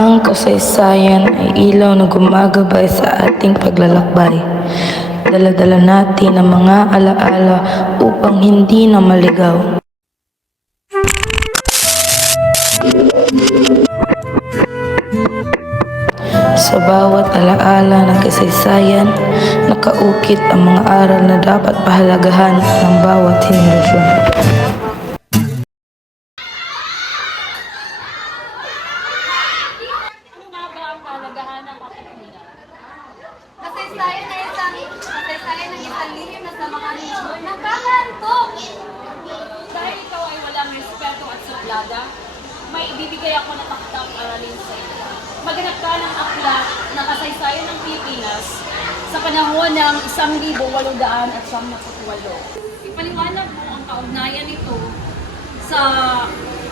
Ang kasaysayan ay ilaw na gumagabay sa ating paglalakbay. Dala-dala natin ang mga alaala upang hindi na maligaw. Sa bawat alaala ng kasaysayan, nakaukit ang mga aral na dapat pahalagahan ng bawat henerasyon. Ano nga ba ang kalagahan ng katipunan? Kasaysayan ng isang lihim na sa mga libro nakakantok! Dahil ikaw ay walang respeto at suplada, may ibibigay ako na takdang aralin sa iyo. Maghanap ka ng aklat na kasaysayan ng Pilipinas sa panahon ng 1898. Ipaliwanag mo ang kaugnayan nito sa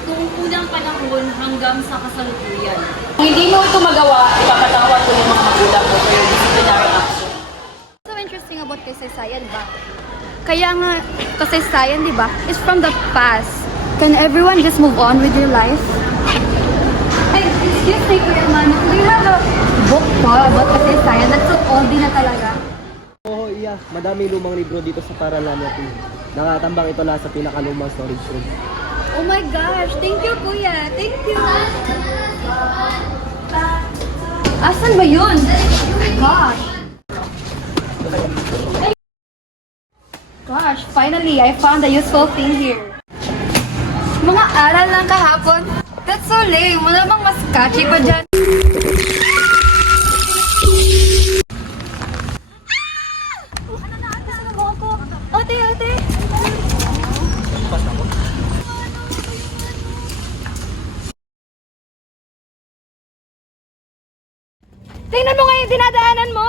noong unang panahon hanggang sa kasalukuyan. Kung hindi mo ito magawa, ipapatawad ko yung mga magulang mo for your disciplinary action. So interesting about kasaysayan ba? Kaya nga, kasaysayan, di ba, is from the past. Can everyone just move on with your life? Ay, excuse me, Kuya Man, do you have a book po about kasaysayan? That's so oldie na talaga. Oo, iya. Madami lumang libro dito sa paralan natin. Nakatambang ito lang sa pinakalumang storage room. Oh my gosh, thank you, Kuya. Thank you. Asan ba yun? Oh my gosh. Gosh, finally, I found a useful thing here. Mga aral lang kahapon. That's so lame. Wala bang mas catchy pa dyan? Ano na? Ano mo ako? Ate, ate. Tingnan mo nga yung dinadaanan mo.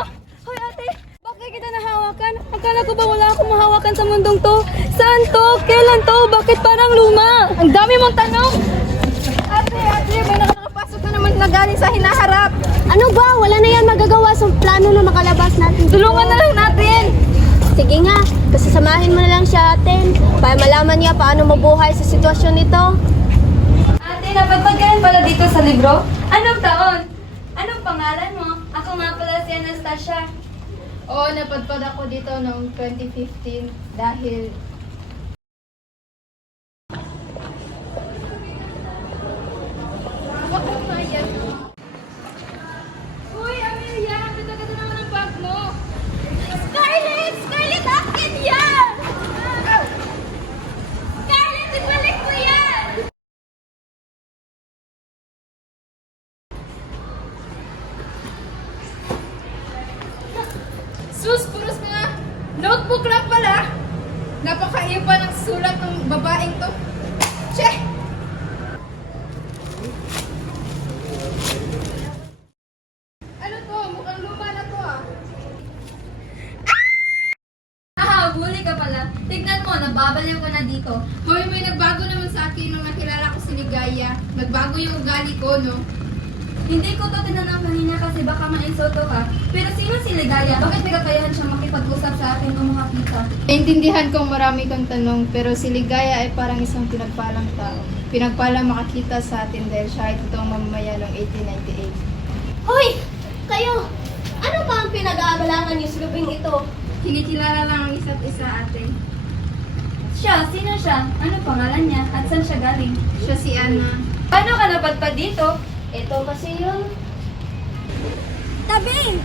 Hoy ate, bakit kita nahawakan? Akala ko ba wala akong mahawakan sa mundong to? Saan to? Kailan to? Bakit parang luma? Ang dami mong tanong. Ate, may nakakapasok na naman na galing sa hinaharap. Ano ba? Wala na yan magagawa sa plano na makalabas natin. Tulungan na lang natin. Sige nga, kasasamahin mo na lang siya atin para malaman niya paano mabuhay sa sitwasyon nito. Ate, napagpagyan pala dito sa libro? Anong taon? Anong pangalan mo? Ako nga pala si Anastasia. Oo, napadpad ako dito noong 2015 dahil Uy, Amelia! Ganda-ganda naman ang bag mo! Scarlett! Scarlett, akin yan! Scarlett, ibalik mo yan! sus, puros mga notebook lang pala. Napakaiba ng sulat ng babaeng to. Che! Ano to? Mukhang luma na to ah. Huli ka pala. Tignan mo, nababaliw ka na dito. Hoy, may nagbago naman sa akin nung nakilala ko si Ligaya. Nagbago yung ugali ko, no? Hindi ko to tinanong kanina kasi baka ma-insulto ka. Pero sino si Ligaya? Bakit may kakayahan siyang makipag-usap sa akin o makakita? Naintindihan kong marami kang tanong, pero si Ligaya ay parang isang pinagpalang tao. Pinagpalang makakita sa atin dahil siya ay totoong mamamayan noong 1898. Hoy! Kayo! Ano ba ang pinag-aabalangan niyo sa lubing ito? Kinikilala lang ang isa't isa, ate. Siya? Sino siya? Ano pangalan niya? At saan siya galing? Siya si Anna. Paano ka napadpad dito? Ito kasi yun. Tabi!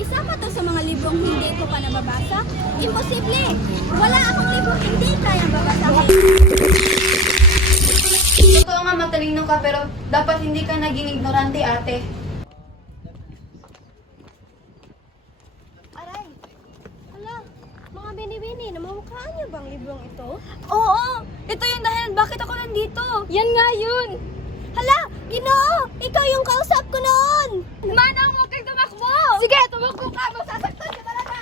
Isa pa to sa mga librong hindi ko pa nababasa? Imposible! Wala akong librong hindi kayang babasahin. Totoo nga matalino ka pero dapat hindi ka naging ignorante, ate. Aray! Hala, mga bini-bini, namamukhaan niyo bang librong ito? Oo! Ito yung dahilan bakit ako nandito! Yan nga yun! Hala! Ginoo! Ikaw yung kausap ko noon! Manang, huwag kang tumakbo! Sige, tumakbo ka! Masasaktan ka talaga!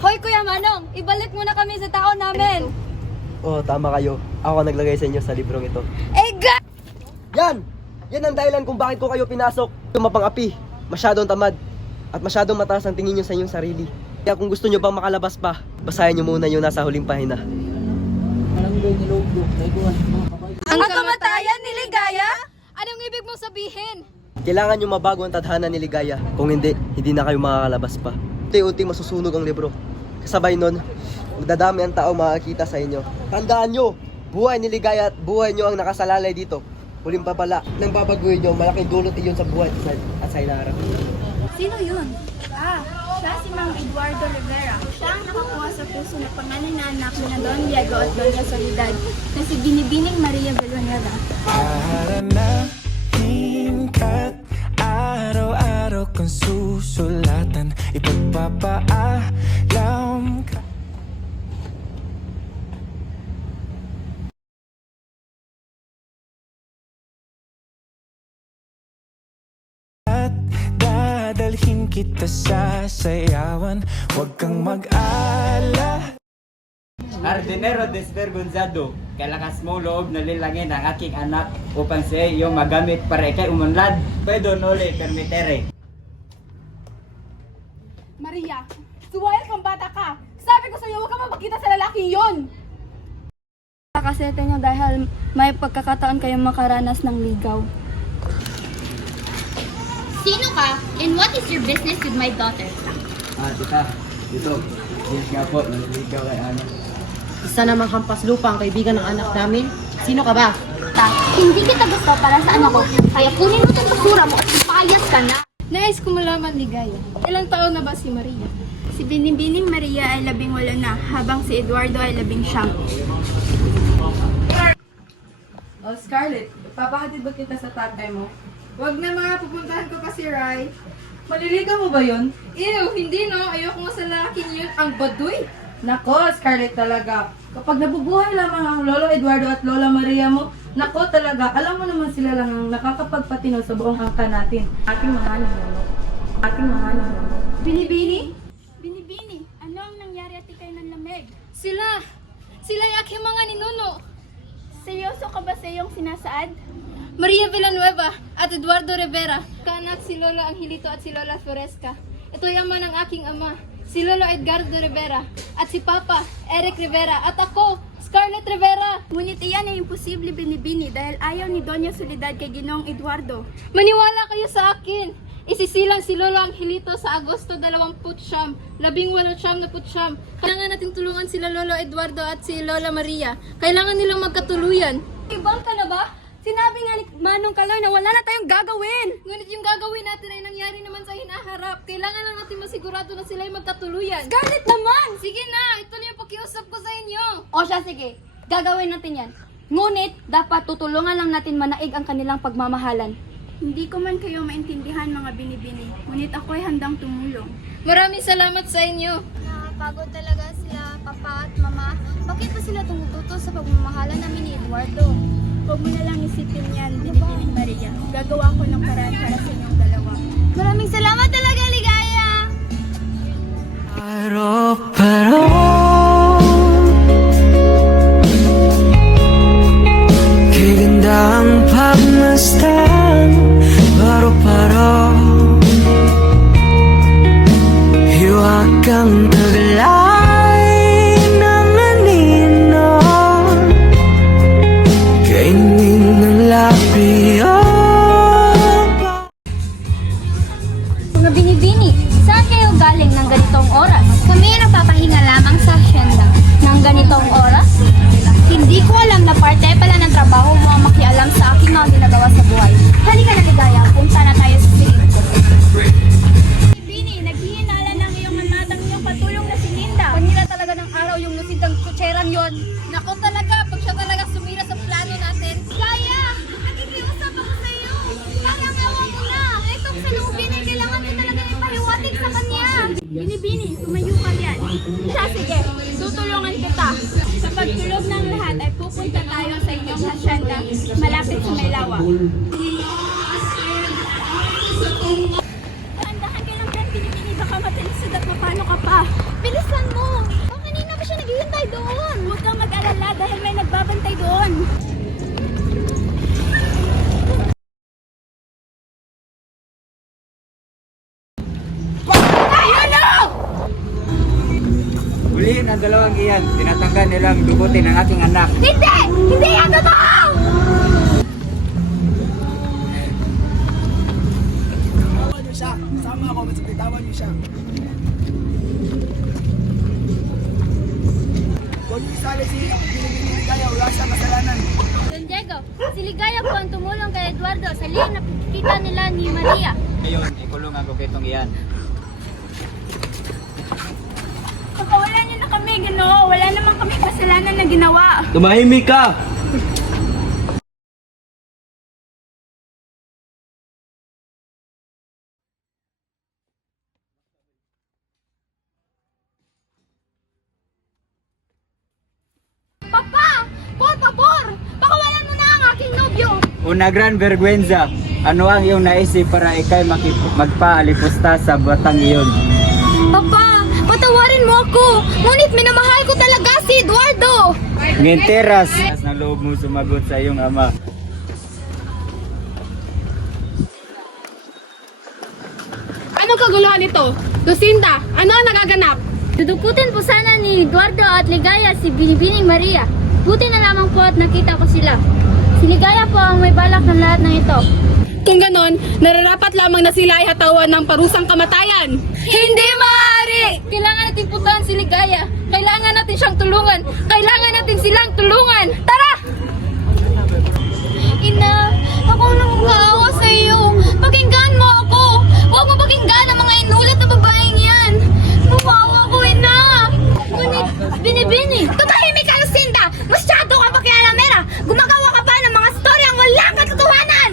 Hoy, Kuya Manong! Ibalik mo na kami sa tao namin! Oo, tama kayo. Ako ang naglagay sa inyo sa librong ito. Ega! Yan! Yan ang dahilan kung bakit ko kayo pinasok. Tumapang-api, masyadong tamad, at masyadong mataas ang tingin nyo sa inyong sarili. Kaya kung gusto nyo bang makalabas pa, basahin nyo muna yung nasa huling pahina. Ang kamatayan ni Ligaya? Anong ibig mong sabihin? Kailangan nyo mabago ang tadhana ni Ligaya. Kung hindi, hindi na kayo makakalabas pa. Unti-unti masusunog ang libro. Kasabay nun, magdadami ang tao makakita sa inyo. Tandaan nyo, buhay ni Ligaya at buhay nyo ang nakasalalay dito. Huling pa pala, nang babaguhin nyo, malaking dulot iyon sa buhay at sa hinaharap. Sino yun? Siya si Mang Eduardo Rivera. Siya ang nakakuha sa puso ng pangalan na anak ni Don Diego at Doña Soledad na si Binibining Maria Villanueva. Hingkat araw-araw kang susulatan, ipagpapaalam ka. At dadalhin kita sa sayawan, huwag kang mag-ala. Hardinero Desvergonzado, kalakas mo loob na lilangin ang aking anak upang siya iyong magamit para ikay umunlad. Pwede noli permitere. Maria, suwayal kang bata ka. Sabi ko sa'yo, huwag ka mapakita sa lalaking yon. Kakasete nyo dahil may pagkakataon kayong makaranas ng ligaw. Sino ka? And what is your business with my daughter? Tita, dito. Yes nga po, naligaw ay anak. Isa namang hampas lupa ang kaibigan ng anak namin. Sino ka ba? Hindi kita gusto para sa anak ko. Kaya kunin mo itong basura mo at ipayas ka na. Nais ko malaman, Ligaya. Ilang taon na ba si Maria? Si Binibining Maria ay 18 na, habang si Eduardo ay 19. Oh, Scarlett, papahatid ba kita sa tatay mo? Wag na mga pupuntahan ko pa si Rai. Maliligaw mo ba yun? Ew, hindi no. Ayoko nga sa lalaking yun. Ang baduy. Nako, Scarlett talaga. Kapag nabubuhay lamang ang Lolo Eduardo at Lola Maria mo, nako talaga, alam mo naman sila lang ang nakakapagpatino sa buong angka natin. Ating mga ninuno. Binibini? Binibini, ano ang nangyari at ikay ng lamig? Sila yung aking mga ninuno. Seryoso ka ba sa iyong sinasaad? Maria Villanueva at Eduardo Rivera. Kaanak si Lola Angelito at si Lola Floresca. Ito'y ama ng aking ama, si Lolo Edgardo Rivera. At si Papa, Eric Rivera. At ako, Scarlett Rivera. Ngunit iyan ay imposible, Binibini, dahil ayaw ni Doña Soledad kay Ginoong Eduardo. Maniwala kayo sa akin. Isisilang si Lolo Angelito sa Agosto 29, 1899. Kailangan natin tulungan sila Lolo Eduardo at si Lola Maria. Kailangan nilang magkatuluyan. Ibang ka na ba? Sinabi nga ni Manong Kaloy na wala na tayong gagawin. Ngunit yung gagawin natin ay nangyari naman sa hinaharap. Kailangan lang natin masigurado na sila ay magkatuluyan. Scarlett naman! Sige na, ito na yung pakiusap ko sa inyo. O siya, sige. Gagawin natin yan. Ngunit, dapat tutulungan lang natin manaig ang kanilang pagmamahalan. Hindi ko man kayo maintindihan, mga Binibini. Ngunit ako'y handang tumulong. Maraming salamat sa inyo. Nakakapagod talaga sila, papa at mama. Bakit ba sila tumututo sa pagmamahalan namin ni Eduardo? Huwag mo na lang isipin yan, Binibining Maria. Gagawa ko ng paraan para sa inyong dalawa. Maraming salamat talaga, Ligaya! Paro-paro, kay ganda ang pagmasdan. Paro-paro, hiwag kang taglay ng anino, kainin ng labi. Mga Binibini, saan kayo galing ng ganitong oras? Kami ay nagpapahinga lamang sa asyenda. Ng ganitong oras? Hindi ko alam na parte pala ng trabaho mo ang makialam sa aking mga ginagawa sa buhay. Halika na, Ligaya, punta na tayo sa silid ko. Bini, naghihinala ng iyong manmatang iyong patulong na si Linda. Panira talaga ng araw yung lusidang kutserang yon. Nako talaga, pag siya talaga sumira sa plano natin. Ligaya! Nakikiusap ako sa iyo! Parang awa mo na! Itong salubin ay kailangan mo talaga ipahiwatig sa kanya! Binibini, tumayo ka yan. Siya, sige. Tutulungan kita. Sa pagtulog ng lahat ay pupunta tayo sa inyong hasyenda malapit sa Maylawa. Dahan-dahan kayo ng plan, Binibini. Baka matilisod at mapano ka pa. Bilisan mo! Oh, kanina pa siya naghihintay doon! Huwag kang mag-alala dahil may nagbabantay doon. Huliin ang dalawang lang iyan. Tinatanggal nilang dugutin ang aking anak. Hindi! Hindi yan totoo! Don Diego, si Ligaya po ang tumulong kay Eduardo sa lihim na pagkikita nila ni Maria. Ngayon, ikulong ako kitong iyan. Pakawalan niyo na kami, Ginoo. Wala naman kami kasalanan na ginawa. Tumahimik ka! Papa! Por favor! Pakawalan mo na ang aking nobyo! Una gran vergüenza, ano ang iyong naisip para ikay magpaalipusta sa batang iyon? Papa! Patawarin mo ako! Ngunit minamahal ko talaga si Eduardo! Nginteras ng loob mo sumagot sa iyong ama. Anong kaguluhan ito? Lucinda, ano ang nagaganap? Dudukutin po sana ni Eduardo at Ligaya si Binibining Maria. Buti na lamang po at nakita ko sila. Si Ligaya po ang may balak ng lahat ng ito. Kung ganon, nararapat lamang na sila ay hatawan ng parusang kamatayan. Hindi maaari! Kailangan natin puntahan si Ligaya. Kailangan natin siyang tulungan. Kailangan natin silang tulungan. Tara! Ina, ako ang nangungaawa sa iyo. Pakinggan mo ako. Huwag mo pakinggan ang mga inulat na babaeng yan. Mawawa ko, Ina. Ngunit, Binibini. Tumahimik ka, Lucinda! Masyado ka pakialamera. Gumagawa ka pa ng mga storyang walang katotohanan.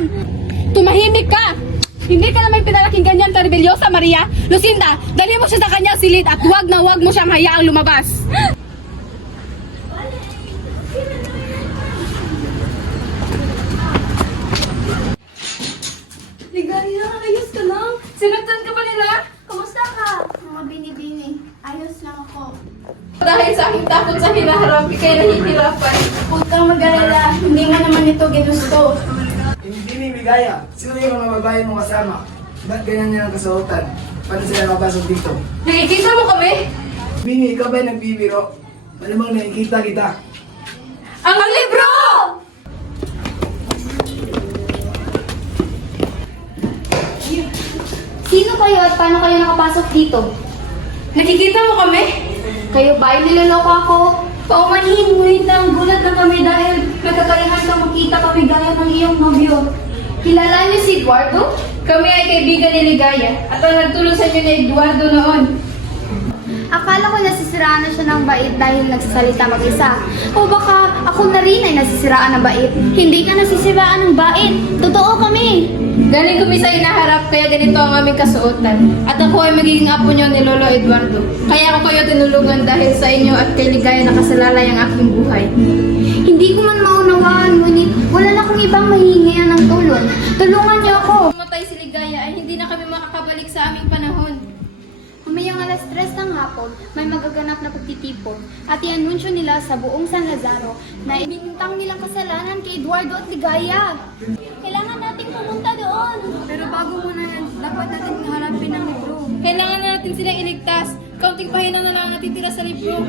Tumahimik ka! Hindi ka naman pinalaking ganyan ka rebelyosa, Maria. Lucinda, dalhin mo siya sa kanyang silid at huwag na huwag mo siyang hayaang lumabas. Ligaya, ayos ka lang. Sinagtan ka ba nila? Kumusta ka? Mga Binibini. Ayos lang ako. Dahil sa aking takot sa hinaharap, ikay nahihirapan. Huwag kang mag-alala. Hindi nga naman ito ginusto. Hindi ni Ligaya. Sino yung mga babae mong kasama? Ba't ganyan nilang kasuotan? Paano sila nakapasok dito? Nakikita mo kami? Bini, ikaw ba'y nagbibiro? Malamang nakikita kita. Ang libro! Sino kayo at paano kayo nakapasok dito? Nakikita mo kami? Kayo ba ay niloloko ako? Paumanhin, ngunit lang gulat na kami dahil nagkakayahan kang makita kami gaya ng iyong nobyo. Kilala niyo si Eduardo? Kami ay kaibigan ni Ligaya at ang nagtulong sa inyo ni Eduardo noon. Akala ko nasisiraan na siya ng bait dahil nagsasalita mag-isa. O baka ako na rin ay nasisiraan ng bait. Hindi ka nasisiraan ng bait. Totoo kami. Galing kami sa inaharap kaya ganito ang aming kasuotan. At ako ay magiging apo niyo ni Lolo Eduardo. Kaya ako kayo tinulungan dahil sa inyo at kay Ligaya nakasalalay ang aking buhay. Hindi ko man maunawaan, ngunit wala na akong ibang mahihingian ng tulong. Tulungan niyo ako. Kung matay si Ligaya ay hindi na kami makakabalik sa aming panahon. Mamayang 3:00 ng hapon, may magaganap na pagtitipon at i-anunsyo nila sa buong San Lazaro na ibinintang nilang kasalanan kay Eduardo at Ligaya. Kailangan nating pumunta doon. Pero bago muna yan, dapat natin harapin ang libro. Kailangan na natin silang iligtas. Kaunting pahina na lang natitira sa libro.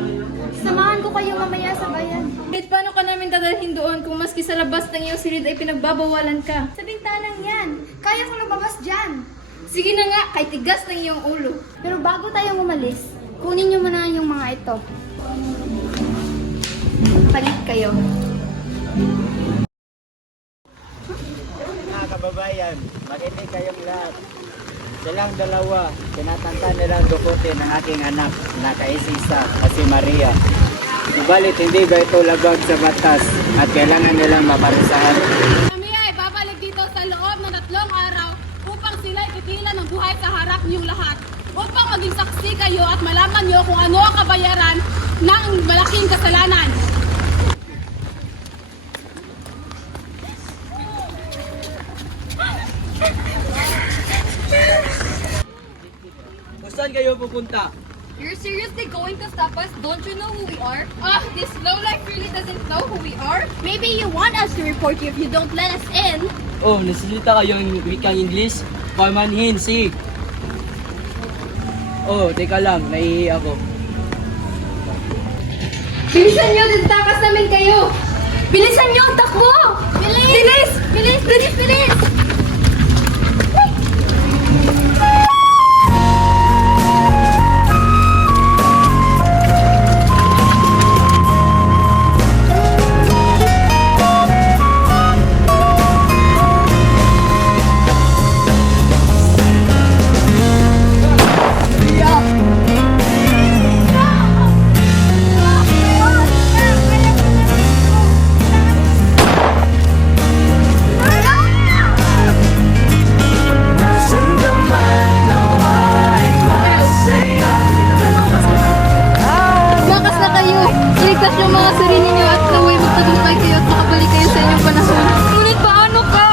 Samahan ko kayo mamaya sa bayan. Kahit paano ka namin dadalhin doon kung maski sa labas ng iyong silid ay pinagbabawalan ka? Sa bintanang yan, kaya ko lumabas dyan. Sige na nga, kay tigas ng iyong ulo. Pero bago tayo umalis, kunin niyo muna yung mga ito. Palit kayo. Mga kababayan, makinig kayong lahat. Silang dalawa, tinatanta nilang dukutin ang aking anak na kaisisa at si Maria. Subalit hindi ba ito labag sa batas at kailangan nilang maparusahan? Kami ay babalik dito sa loob ng 3 araw upang sila ipipilan ng buhay sa harap niyong lahat. Upang maging saksi kayo at malaman niyo kung ano ang kabayaran ng malaking kasalanan. Saan kayo pupunta? You're seriously going to stop us? Don't you know who we are? This lowlife really doesn't know who we are? Maybe you want us to report you if you don't let us in. Oh, nasalita kayo ng wikang English? Pamanhin, si. Oh, teka lang, nahihiya ako. Bilisan nyo, tatakas namin kayo! Bilisan nyo, takbo! Bilis! Bilis! Bilis! Bilis! Makas na kayo! Iligtas yung mga sarili niyo at naway magtagumpay kayo at makabalik kayo sa inyong panahon. Ngunit paano ka?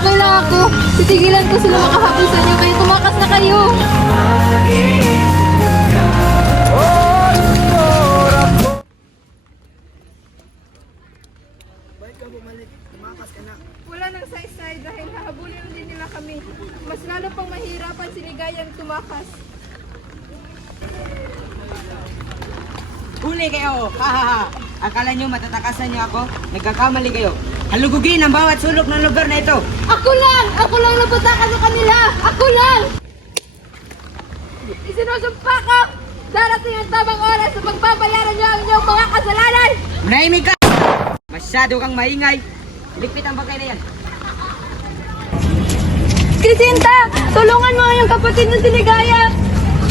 Okay lang ako. Titigilan ko sila makahabol sa inyo kaya tumakas na kayo! Balik ka bumalik, tumakas ka na. Wala nang saysay dahil hahabulin din nila kami. Mas lalo pang mahirapan si Ligayang tumakas. Huli kayo! Ha! Akala nyo matatakasan nyo ako? Nagkakamali kayo. Halugugin ang bawat sulok ng lugar na ito. Ako lang! Ako lang napatakan ng kanila! Ako lang! Isinusumpa ko! Darating ang tamang oras sa pagbabayaran niyo ang inyong mga kasalanan! Manahimik ka! Masyado kang maingay. Ligpit ang bagay na yan. Crisinta! Tulungan mo yung kapatid ng Siligaya!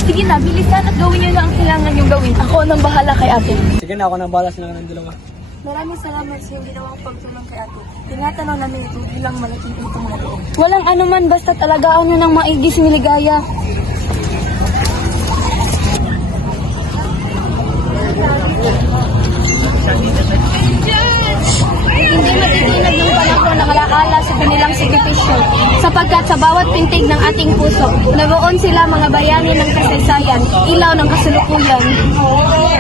Sige na, bilisan at gawin niyo na ang kailangan niyong gawin. Ako nang bahala kay ate. Sige na, ako nang balas lang ng dalawa. Maraming salamat sa iyong ginawang pagtulong kay ate. Tinatanaw namin ito bilang malaking utang na loob. Walang anuman basta talagaan niyo ng maigi si Ligaya. Hindi matitinag ng pangako na kalakala sa kanilang sakripisyo, sapagkat sa bawat pintig ng ating puso, naroon sila mga bayani ng kasaysayan, ilaw ng kasalukuyan.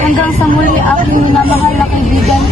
Hanggang sa muli aking minamahal na kaibigan,